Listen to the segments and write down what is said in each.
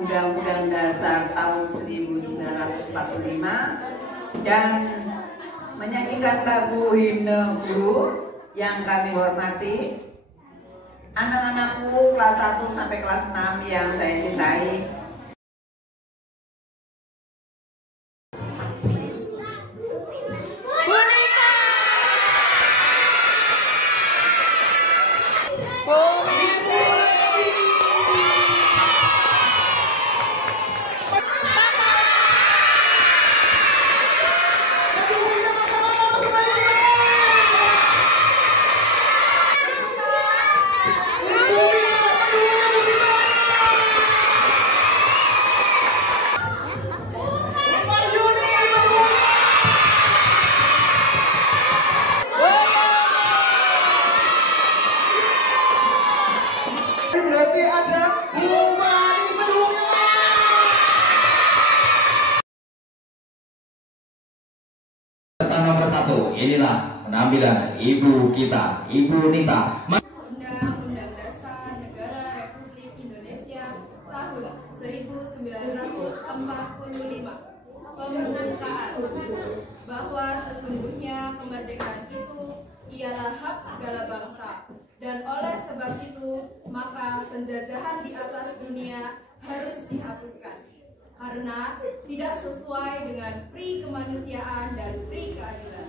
Undang-Undang Dasar tahun 1945 dan menyanyikan lagu Himne Guru yang kami hormati, anak-anakku kelas 1 sampai kelas 6 yang saya cintai. Berarti ada Bumani kedua. Nomor 1, inilah penampilan ibu kita, Ibu Nita. Undang-Undang Dasar Negara Republik Indonesia tahun 1945. Pembukaan bahwa sesungguhnya kemerdekaan itu ialah hak segala bangsa, dan oleh sebab itu maka penjajahan di atas dunia harus dihapuskan karena tidak sesuai dengan pri kemanusiaan dan pri keadilan.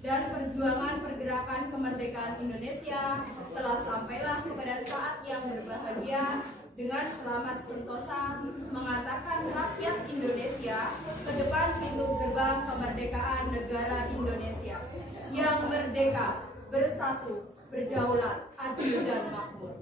Dan perjuangan pergerakan kemerdekaan Indonesia telah sampailah kepada saat yang berbahagia dengan selamat sentosa mengatakan rakyat Indonesia ke depan pintu gerbang kemerdekaan negara Indonesia yang merdeka, bersatu, berdaulat, adil dan makmur.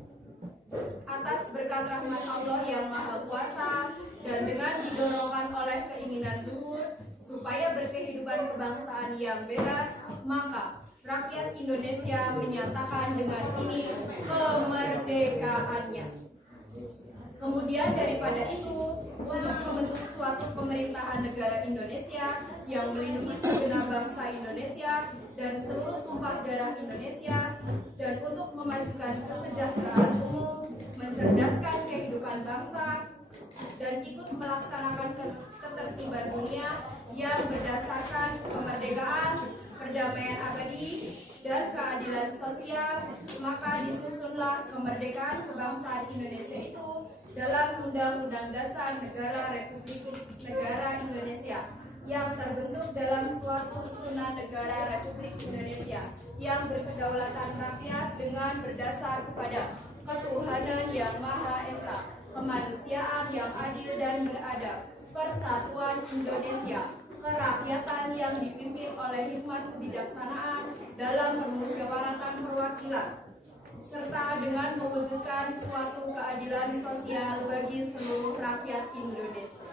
Atas berkat rahmat Allah yang Maha Kuasa dan dengan didorongkan oleh keinginan luhur supaya berkehidupan kebangsaan yang bebas, maka rakyat Indonesia menyatakan dengan ini kemerdekaannya. Kemudian daripada itu, untuk membentuk suatu pemerintahan negara Indonesia yang melindungi segenap bangsa Indonesia dan seluruh tumpah darah Indonesia, dan untuk memajukan kesejahteraan umum, mencerdaskan kehidupan bangsa, dan ikut melaksanakan ketertiban dunia yang berdasarkan kemerdekaan, perdamaian abadi, dan keadilan sosial, maka disusunlah kemerdekaan kebangsaan Indonesia itu dalam Undang-Undang Dasar Negara Republik Negara Indonesia yang terbentuk dalam suatu susunan negara Republik Indonesia yang berkedaulatan rakyat dengan berdasar kepada ketuhanan yang Maha Esa, kemanusiaan yang adil dan beradab, persatuan Indonesia, kerakyatan yang dipimpin oleh hikmat kebijaksanaan dalam permusyawaratan perwakilan, serta dengan mewujudkan suatu keadilan sosial bagi seluruh rakyat Indonesia.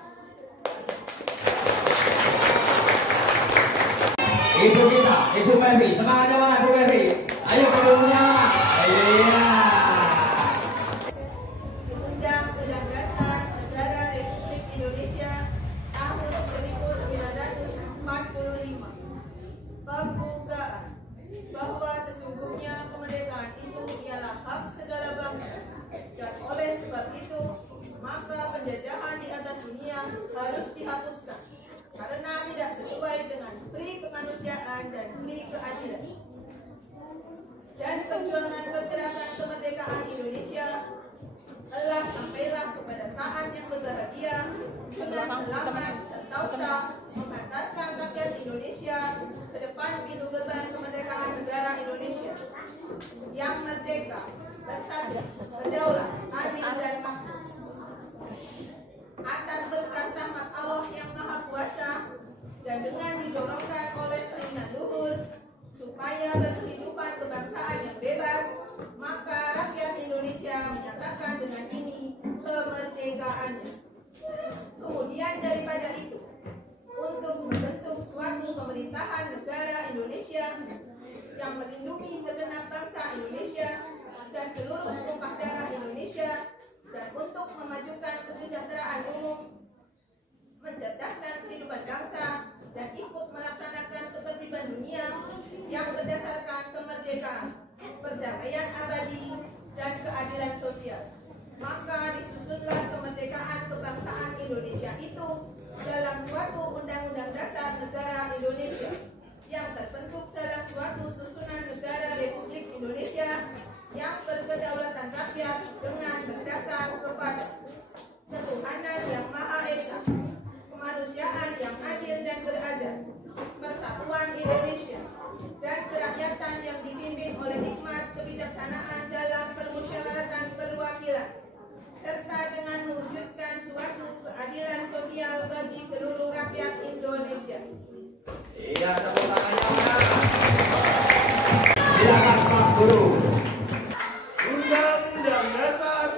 Ibu kita, Ibu Mary, semangatnya mana Ibu Mary? Ayo pendukungnya. Iya. Undang-Undang Dasar Negara Republik Indonesia tahun 1945. Pembukaan bahwa sesungguhnya kemerdekaan itu ialah hak segala bangsa, dan oleh sebab itu maka penjajahan di atas dunia harus dihapuskan karena tidak sesuai dengan pri kemanusiaan dan pri keadilan. Dan perjuangan pergerakan kemerdekaan Indonesia telah sampailah kepada saat yang berbahagia dengan selamat sentosa mengantarkan rakyat Indonesia ke depan pintu gerbang kemerdekaan negara Indonesia yang merdeka, bersatu, berdaulat, adil dan makmur. Atas berkat rahmat Allah yang Maha Kuasa dan dengan didorongkan oleh keinginan luhur supaya berkehidupan kebangsaan yang bebas, maka rakyat Indonesia menyatakan dengan ini kemerdekaannya. Kemudian daripada itu, untuk membentuk suatu pemerintahan negara Indonesia yang melindungi segenap bangsa Indonesia dan seluruh tumpah darah Indonesia, dan untuk memajukan kesejahteraan umum, mencerdaskan kehidupan bangsa, dan ikut melaksanakan ketertiban dunia yang berdasarkan kemerdekaan, perdamaian abadi, dan keadilan sosial. Maka disusunlah kemerdekaan Indonesia dan kerakyatan yang dipimpin oleh hikmat kebijaksanaan dalam permusyawaratan perwakilan, serta dengan mewujudkan suatu keadilan sosial bagi seluruh rakyat Indonesia. Iya, tepuk tangannya mana? Silakan Pak Guru. Undang-Undang Dasar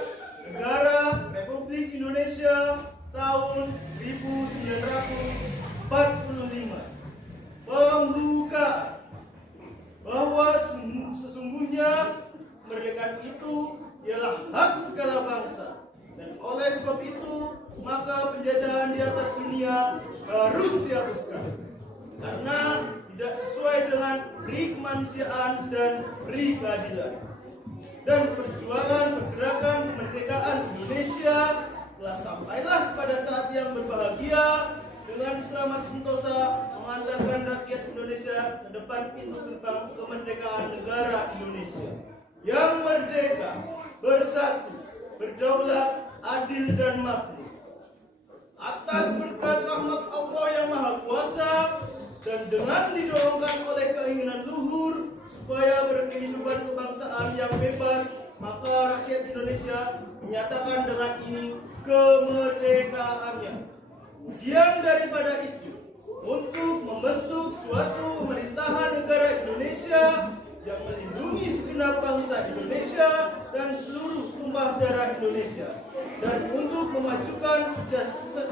Negara Republik Indonesia tahun 1945 membuka bahwa sesungguhnya kemerdekaan itu ialah hak segala bangsa, dan oleh sebab itu maka penjajahan di atas dunia harus dihapuskan karena tidak sesuai dengan pri kemanusiaan dan pri keadilan. Dan perjuangan pergerakan kemerdekaan Indonesia telah sampailah pada saat yang berbahagia dengan selamat sentosa mengantarkan rakyat Indonesia ke depan pintu gerbang kemerdekaan negara Indonesia yang merdeka, bersatu, berdaulat, adil dan makmur. Atas berkat rahmat Allah yang Maha Kuasa dan dengan didorongkan oleh keinginan luhur supaya berkehidupan kebangsaan yang bebas, maka rakyat Indonesia menyatakan dengan ini kemerdekaannya. Kemudian daripada itu, untuk membentuk suatu pemerintahan negara Indonesia yang melindungi segenap bangsa Indonesia dan seluruh tumpah darah Indonesia, dan untuk memajukan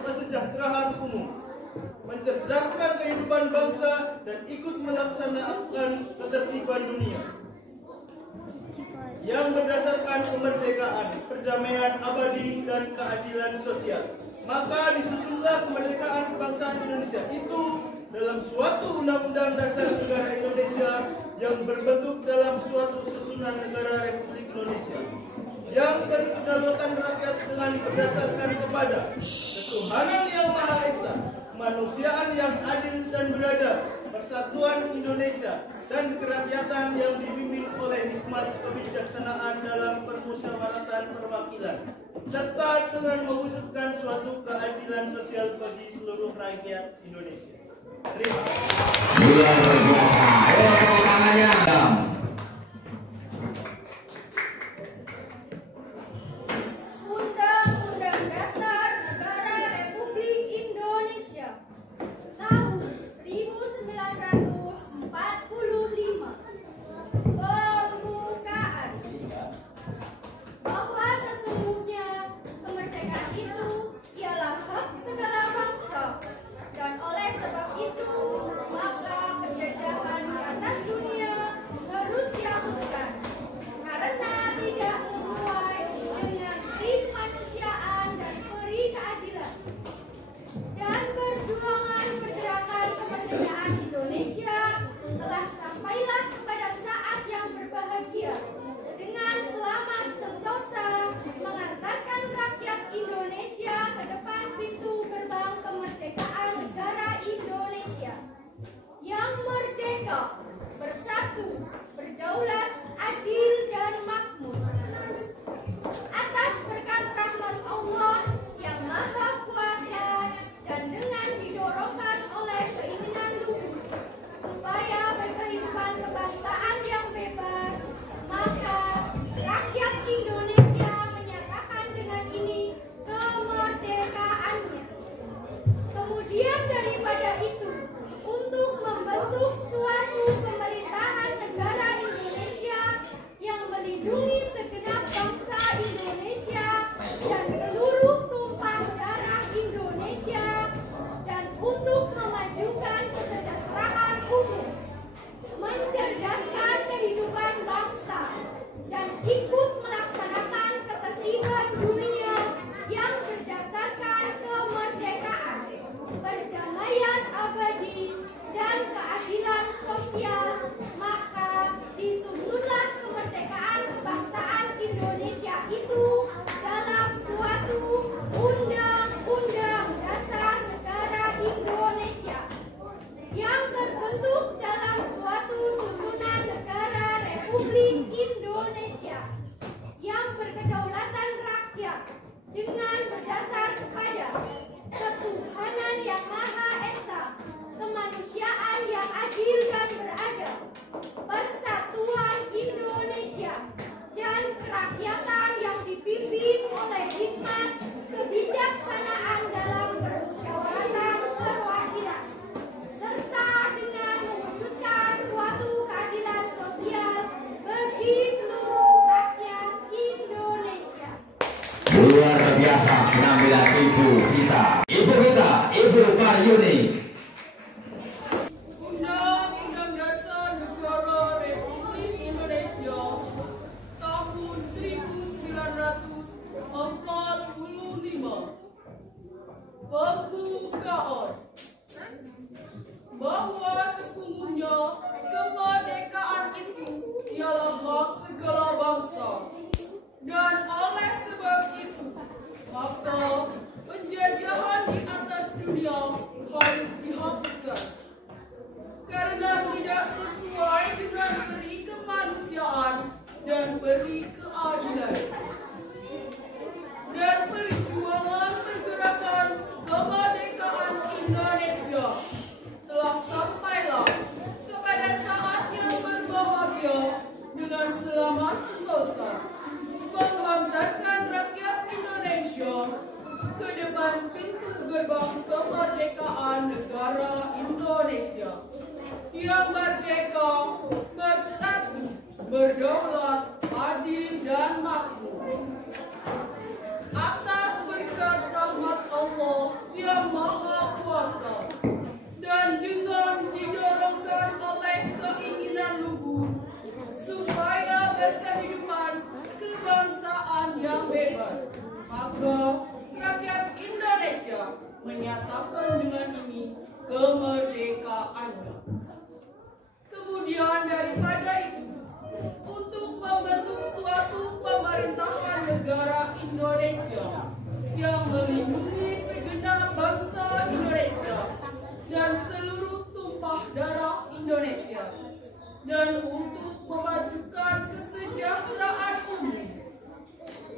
kesejahteraan umum, mencerdaskan kehidupan bangsa dan ikut melaksanakan ketertiban dunia yang berdasarkan kemerdekaan, perdamaian abadi dan keadilan sosial. Maka disusunlah kemerdekaan kebangsaan Indonesia itu dalam suatu undang-undang dasar negara Indonesia yang berbentuk dalam suatu susunan negara Republik Indonesia yang berkedaulatan rakyat dengan berdasarkan kepada ketuhanan yang Maha Esa, kemanusiaan yang adil dan beradab, persatuan Indonesia, dan kerakyatan yang dipimpin oleh hikmat kebijaksanaan dalam permusyawaratan perwakilan, serta dengan mewujudkan suatu keadilan sosial bagi seluruh rakyat Indonesia. Terima kasih. Luar biasa. Ayo tepuk tangannya. Undang-Undang Dasar Negara Republik Indonesia tahun 1945. Pembukaan. Bahwa sesungguhnya kemerdekaan itu ialah hak segala bangsa, dan oleh sebab itu maka penjajahan di atas dunia harus dihapuskan karena tidak sesuai dengan pri kemanusiaan dan pri keadilan. Dan perjuangan pergerakan kemerdekaan Indonesia telah sampailah kepada saat yang berbahagia dengan selamat sentosa mengantarkan rakyat Indonesia ke depan pintu gerbang kemerdekaan negara Indonesia yang merdeka, bersatu, berdaulat, adil dan makmur. Atas berkat rahmat Allah yang Maha Kuasa dan dengan didorongkan oleh keinginan luhur supaya berkehidupan kebangsaan yang bebas, maka rakyat Indonesia menyatakan dengan ini kemerdekaannya. Kemudian daripada itu, untuk membentuk suatu pemerintahan negara Indonesia yang melindungi segenap bangsa Indonesia dan seluruh tumpah darah Indonesia, dan untuk memajukan kesejahteraan umum, mencerdaskan kehidupan bangsa, dan ikut melaksanakan ketertiban dunia yang berdasarkan kemerdekaan, perdamaian abadi, dan keadilan sosial, maka disusunlah kemerdekaan kebangsaan Indonesia itu dalam suatu Undang-Undang Dasar Negara Indonesia yang terbentuk dalam suatu susunan negara Republik Indonesia yang berkedaulatan rakyat dengan berdasar kepada ketuhanan yang Maha Esa, kemanusiaan yang adil penampilan ibu kita, Ibu Karyuni. Undang-Undang Dasar Negara Republik Indonesia tahun 1945. Pembukaan. Bahwa sesungguhnya kemerdekaan itu ialah hak segala bangsa, dan oleh sebab itu maka penjajahan di atas dunia harus dihapuskan karena tidak sesuai dengan peri kemanusiaan dan peri keadilan. Dan perjuangan pergerakan kemerdekaan Indonesia telah sampailah kepada saat yang berbahagia dengan selamat sentosa menghantarkan rakyat Indonesia ke depan pintu gerbang kemerdekaan negara Indonesia yang merdeka, bersatu, berdaulat, adil dan makmur. Atas berkat rahmat Allah yang Maha Kuasa dan dengan didorongkan oleh keinginan luhur supaya berkehidupan kebangsaan yang bebas, maka rakyat Indonesia menyatakan dengan ini kemerdekaannya. Kemudian daripada itu, untuk membentuk suatu pemerintahan negara Indonesia yang melindungi segenap bangsa Indonesia dan seluruh tumpah darah Indonesia, dan untuk memajukan kesejahteraan umum,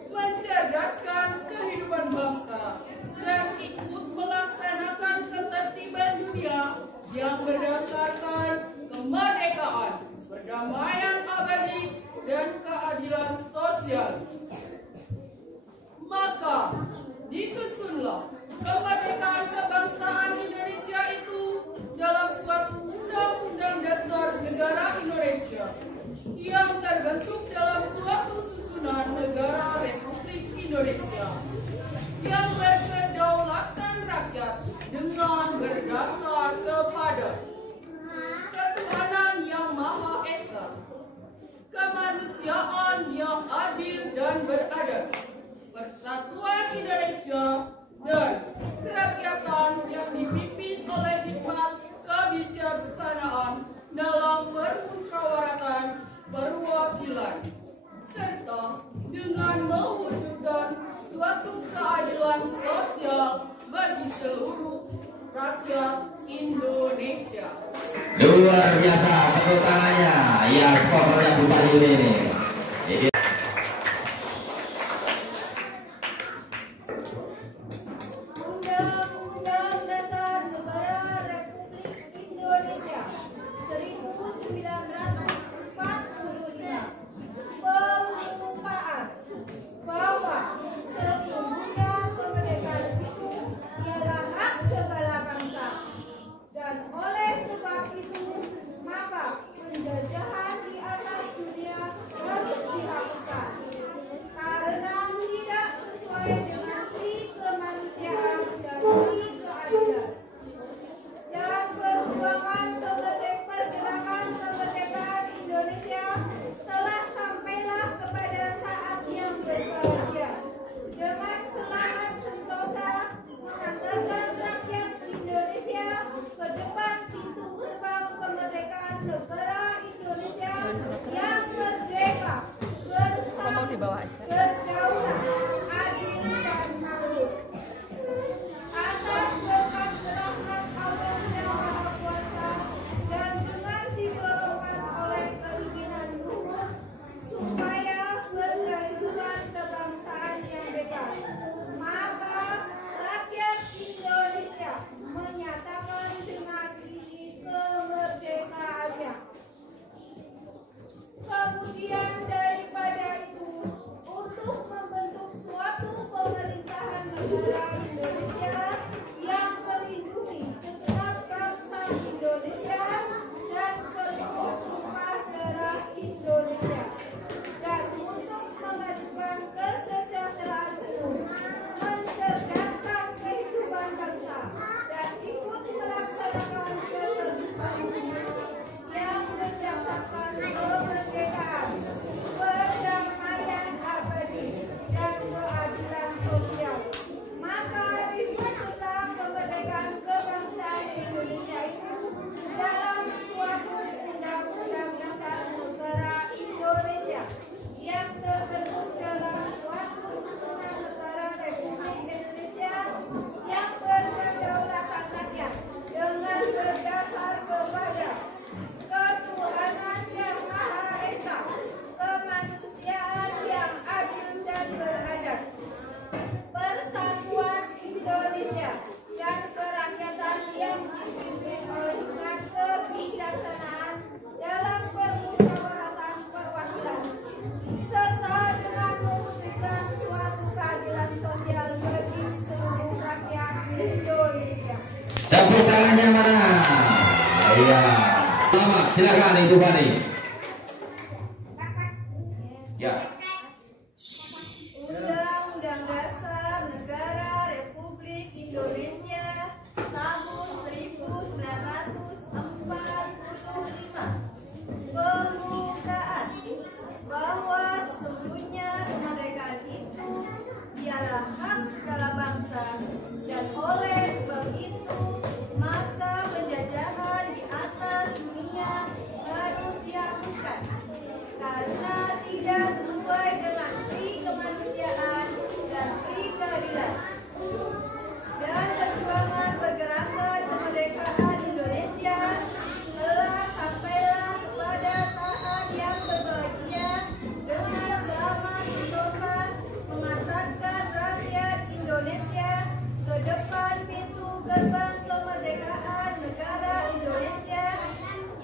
mencerdaskan kehidupan bangsa, dan ikut melaksanakan ketertiban dunia yang berdasarkan kemerdekaan, perdamaian abadi, dan keadilan sosial. Maka disusunlah kemerdekaan kebangsaan Indonesia itu dalam suatu undang-undang dasar negara Indonesia yang terbentuk dalam suatu susunan negara Republik Indonesia yang berkedaulatan rakyat dengan berdasar kepada ketuhanan yang Maha Esa, kemanusiaan yang adil dan beradab, persatuan Indonesia, dan kerakyatan yang dipimpin oleh hikmat kebijaksanaan dalam permusyawaratan perwakilan, serta dengan mewujudkan suatu keadilan sosial bagi seluruh rakyat Indonesia. Luar biasa, tepuk tangannya. Ya, sponsornya Bu Karyuni ini. Undang-Undang Dasar Negara Republik Indonesia 1945. Pembukaan. Bahwa sesungguhnya kemerdekaan itu ialah hak segala bangsa, dan oleh sebab itu maka penjajahan di atas dunia harus dihapuskan karena tidak sesuai dengan pri kemanusiaan dan pri keadilan. Dan perjuangan pergerakan kemerdekaan Indonesia telah sampailah kepada saat yang berbahagia dengan selamat sentosa mengantarkan rakyat Indonesia ke depan pintu gerbang kemerdekaan negara Indonesia yang merdeka, bersatu, berdaulat, adil dan makmur. Atas berkat rahmat Allah yang Maha Kuasa dan dengan didorongkan oleh keinginan luhur supaya berkehidupan kebangsaan yang bebas, maka rakyat Indonesia menyatakan dengan ini kemerdekaannya. Selamat, silakan Ibu Fani. Ya. Undang-Undang Dasar Negara Republik Indonesia tahun 1945. Pembukaan bahwa sesungguhnya kemerdekaan itu ialah hak segala bangsa dan oleh sebab itu maka penjajahan di atas dunia harus dihapuskan karena tidak sesuai dengan pri kemanusiaan dan pri keadilan. Dan perjuangan pergerakan kemerdekaan Indonesia telah sampailah kepada saat yang berbahagia dengan selamat sentosa memasarkan rakyat Indonesia ke depan pintu gerbang kemerdekaan negara Indonesia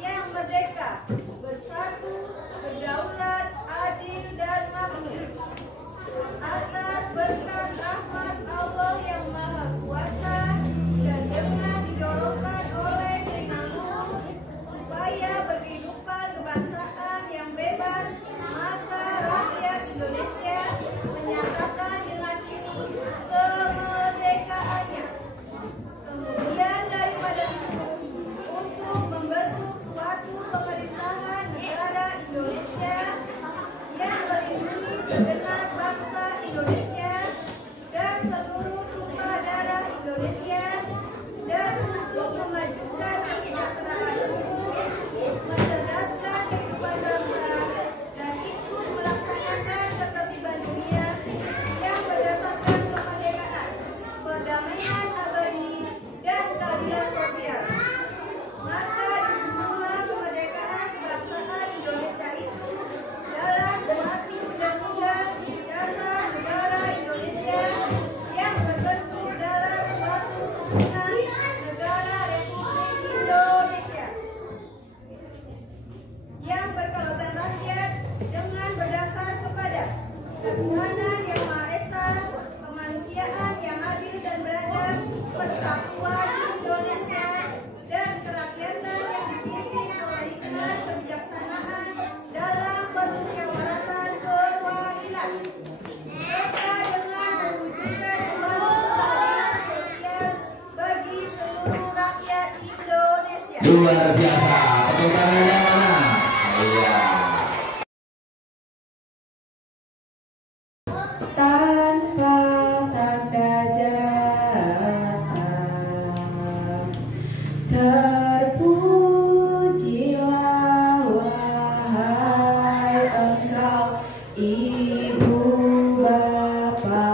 yang merdeka, bersatu, berdaulat, adil dan makmur. Atas berkat rahmat Allah yang Maha Kuasa dan dengan didorongkan oleh Trinangun supaya berkehidupan kebangsaan yang bebas, maka rakyat Indonesia menyatakan dengan ini kemerdekaannya. Kemudian daripada itu, untuk membentuk suatu pemerintahan negara Indonesia yang melindungi segenap bangsa Indonesia dan seluruh tumpah darah Indonesia, dan untuk memajukan kesejahteraan umum, mencerdaskan kehidupan bangsa, dan ikut melaksanakan ketertiban dunia yang berdasarkan kemerdekaan, perdamaian abadi, dan keadilan sosial. Maka disitulah kemerdekaan kebangsaan Indonesia itu dalam suatu undang-undang dasar negara Indonesia yang terbentuk dalam suatu susunan negara Republik Indonesia yang berkedaulatan rakyat dengan berdasar kepada ketuhanan yang Maha Esa, kemanusiaan yang adil dan beradab, persatuan Indonesia, dan kerakyatan yang dipimpin oleh hikmat kebijaksanaan dalam permusyawaratan perwakilan, serta dengan mewujudkan suatu keadilan sosial bagi seluruh rakyat Indonesia. Luar biasa. Tepuk tangannya mana? Iya. Tanpa tanda jasa, terpujilah wahai engkau, Ibu Bapa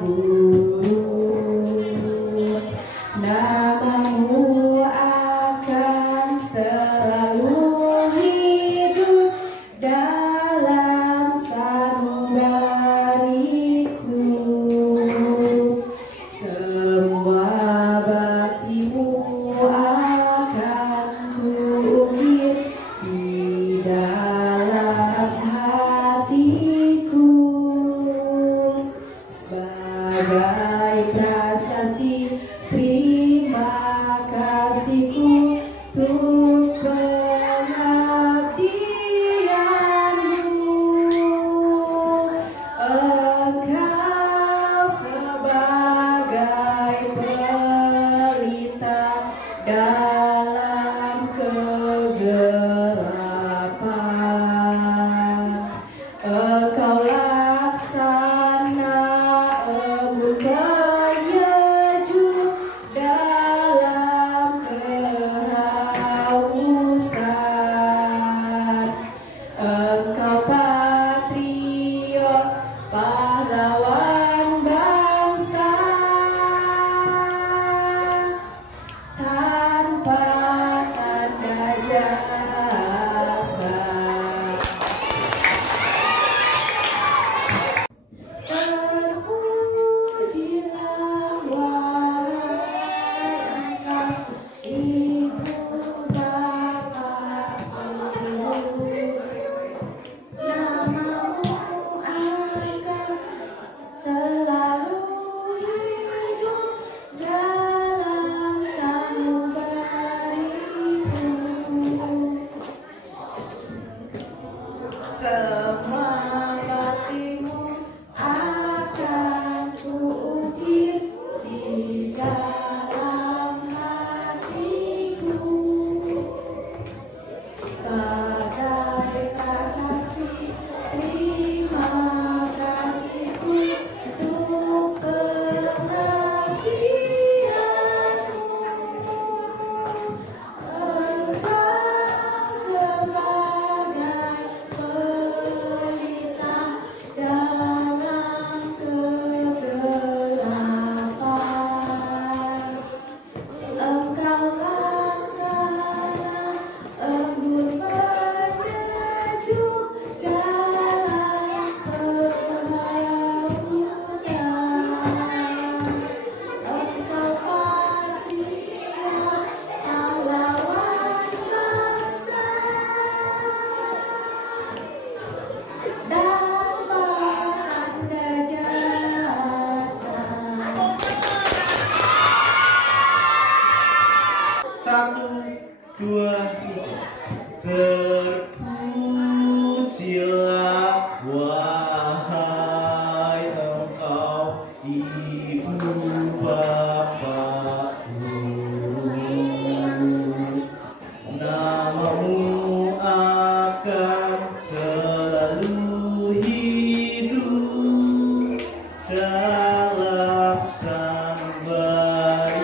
Guru. Namamu akan selalu Semangatmu akan kuukir di dalam hatiku sebagai prasasti terima kasihku untuk pengabdianmu. Engkau sebagai pelita dalam kegelapan. Engkau laksana embun penyejuk dalam kehausan. Engkau patriot pahlawan bangsa dan tanda jasa. Satu, dua, terpujilah wahai engkau ibu bapak guru. Namamu akan selalu hidup dalam sanubariku.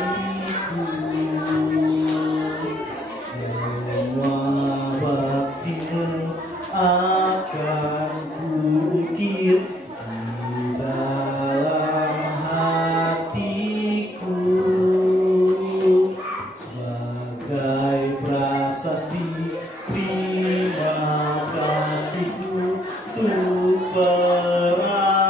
Semua baktimu akan kuukir di dalam hatiku sebagai prasasti terima kasihku untuk perhatianmu.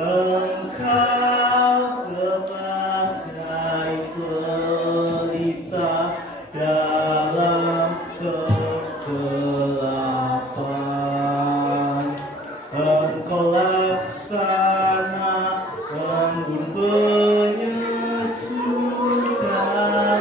Engkau sebagai pelita dalam kegelapan. Engkau laksana embun penyejuk dalam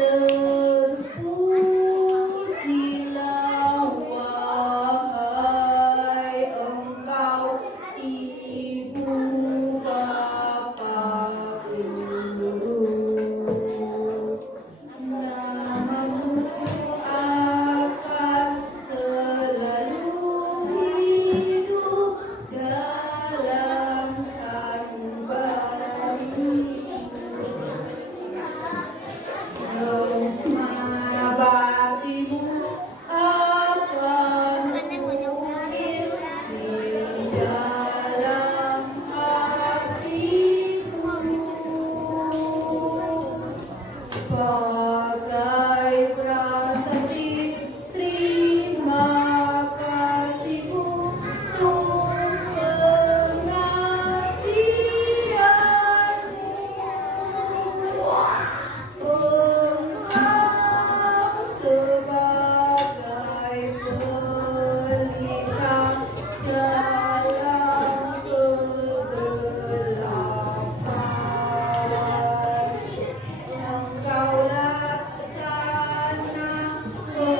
Terpujilah wahai Engkau Ibu Bapa Guru, namamu akan selalu hidup dalam sanubari. Mana baktimu akan mungkin di dalam hatiku, sebagai prasasti terima kasihku untuk pengabdianmu. Engkau sebagai pelita dalam kegelapan, Engkau laksana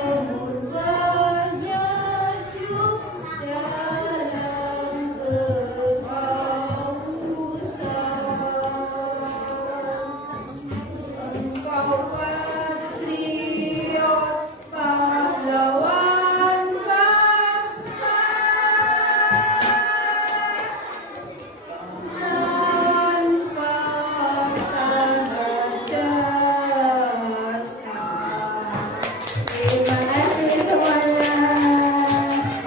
umur penyejuk dalam kehausan. Engkau patriot pahlawan bangsa, tanpa tanda jasa. Terima kasih semuanya.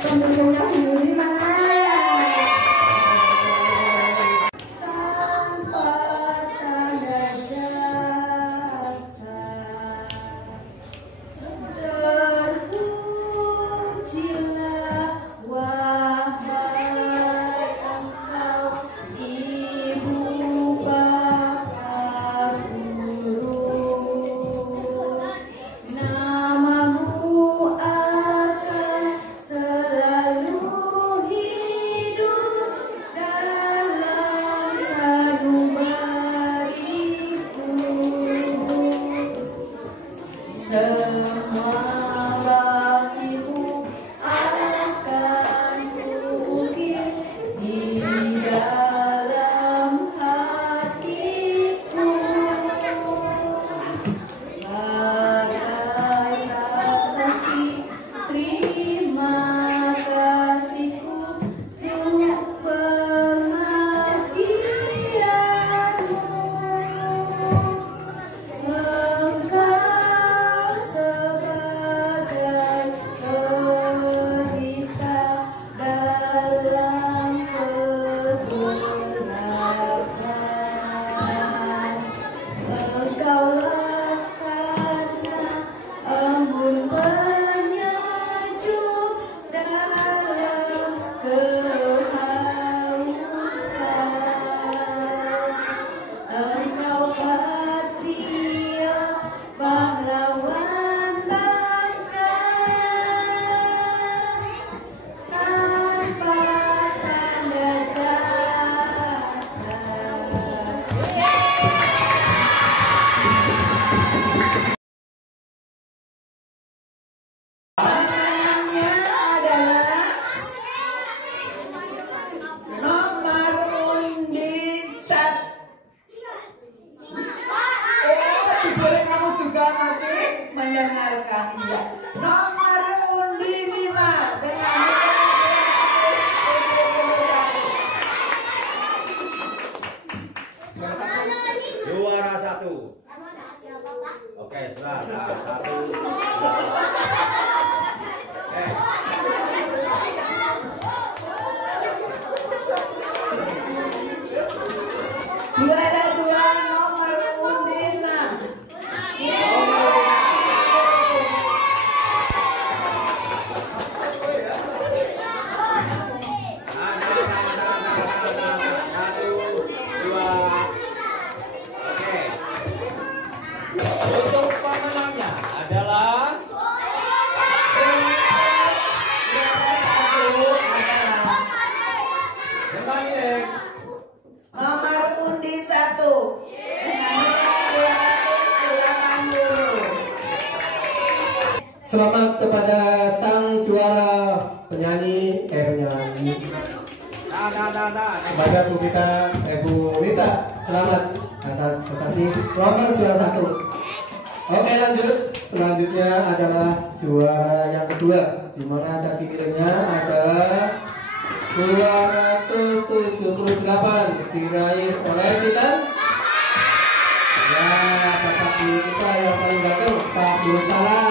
Pendukung dahulu di mana? Tanpa tanda jasa, terpujilah wahai Engkau Ibu Bapa Guru, namamu akan selalu hidup dalam sanubariku. Semua baktimu akan mungkin di dalam hatiku, sebagai prasasti terima kasihku untuk pengabdianmu. Engkau sebagai pelita dalam kegelapan, Engkau laksana embun penyejuk dalam kehausan. Engkau patriot pahlawan bangsa, tanpa tanda jasa. Pemenangnya adalah nomor undi 1. Boleh kamu juga masih mendengarkan ya. Nomor undi 5 dengan Juara 1. Oke, setelah 1. Oke. juara 2 nomor undi 6. Untuk pemenangnya adalah Selamat kepada sang juara penyanyi, kepada Bu kita, Bu Rita. Selamat atas prestasi nomor juara 1. Oke, lanjut. Selanjutnya adalah juara yang kedua, di mana tadi nilainya adalah 278 diraih oleh Sitan. Ya, Bapak Guru kita yang paling ganteng, Pak Guru Salah.